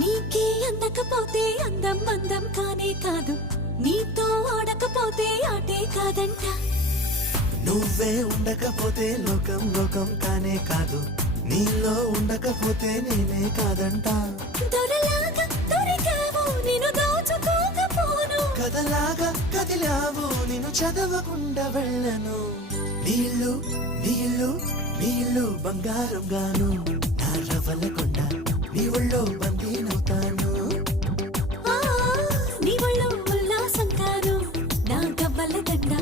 నీకే అందకపోతే అందం అందం కానే కాదు, నీతో ఆడకపోతే ఆటే కాదంట. నువ్వే ఉండకపోతే లోకం లోకం కానే కాదు, నీలో ఉండకపోతే నేనే కాదంట. దొరలాగా దొరికావు నిన్ను దోచుకోకపోను, కథలాగా కదిలావు నిన్ను చదవకుండా వెళ్ళను. నీళ్ళు నీళ్ళు నీళ్ళు బంగారం గాను, నా రవ్వలకొండ నీ ఒళ్ళో బందీనవుతాను. నీ ఒళ్ళో ఉల్లాసం కాను, నా గవ్వల దండ